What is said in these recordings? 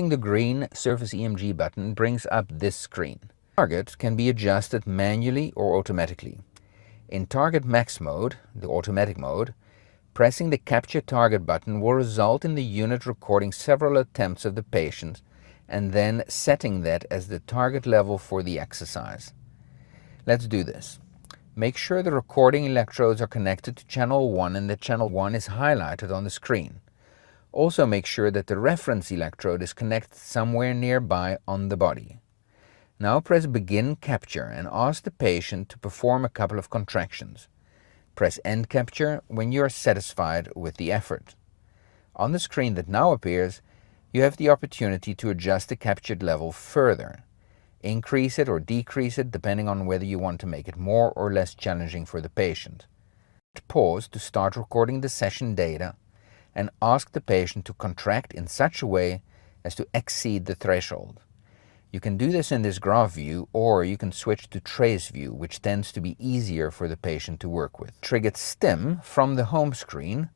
Pressing the green surface EMG button brings up this screen. Target can be adjusted manually or automatically. In Target Max mode, the automatic mode, pressing the Capture Target button will result in the unit recording several attempts of the patient and then setting that as the target level for the exercise. Let's do this. Make sure the recording electrodes are connected to channel 1 and that channel 1 is highlighted on the screen. Also make sure that the reference electrode is connected somewhere nearby on the body. Now press Begin Capture and ask the patient to perform a couple of contractions. Press End Capture when you are satisfied with the effort. On the screen that now appears, you have the opportunity to adjust the captured level further. Increase it or decrease it depending on whether you want to make it more or less challenging for the patient. Pause to start recording the session data and ask the patient to contract in such a way as to exceed the threshold. You can do this in this graph view, or you can switch to trace view, which tends to be easier for the patient to work with. Triggered stim from the home screen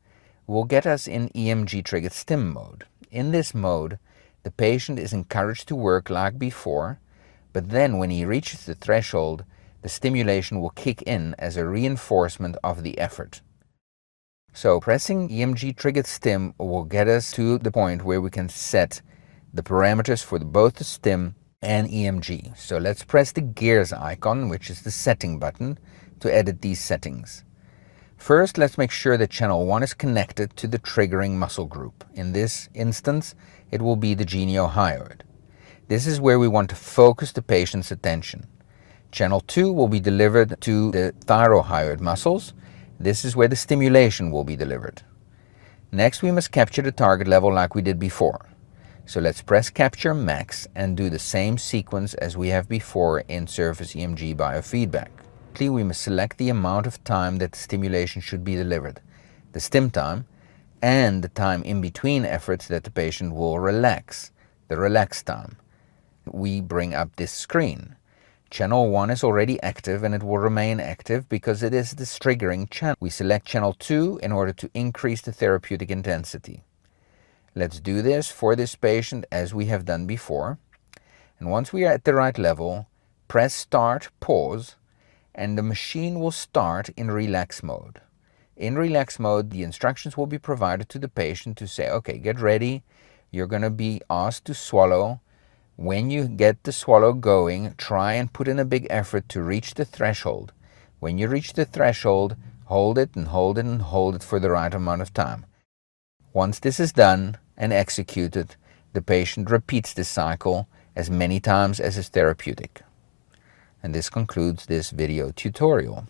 will get us in EMG triggered stim mode. In this mode, the patient is encouraged to work like before, but then when he reaches the threshold, the stimulation will kick in as a reinforcement of the effort. So pressing EMG triggered stim will get us to the point where we can set the parameters for both the stim and EMG. So let's press the gears icon, which is the setting button, to edit these settings. First, let's make sure that channel 1 is connected to the triggering muscle group. In this instance, it will be the geniohyoid. This is where we want to focus the patient's attention. Channel 2 will be delivered to the thyrohyoid muscles. This is where the stimulation will be delivered. Next, we must capture the target level like we did before. So let's press Capture Max and do the same sequence as we have before in surface EMG biofeedback. We must select the amount of time that the stimulation should be delivered, the stim time, and the time in between efforts that the patient will relax, the relax time. We bring up this screen. Channel 1 is already active and it will remain active because it is the triggering channel. We select channel 2 in order to increase the therapeutic intensity. Let's do this for this patient as we have done before. And once we are at the right level, press Start, Pause, and the machine will start in relax mode. In relax mode, the instructions will be provided to the patient to say, okay, get ready. You're going to be asked to swallow. When you get the swallow going, try and put in a big effort to reach the threshold. When you reach the threshold, hold it and hold it and hold it for the right amount of time. Once this is done and executed, the patient repeats this cycle as many times as is therapeutic. And this concludes this video tutorial.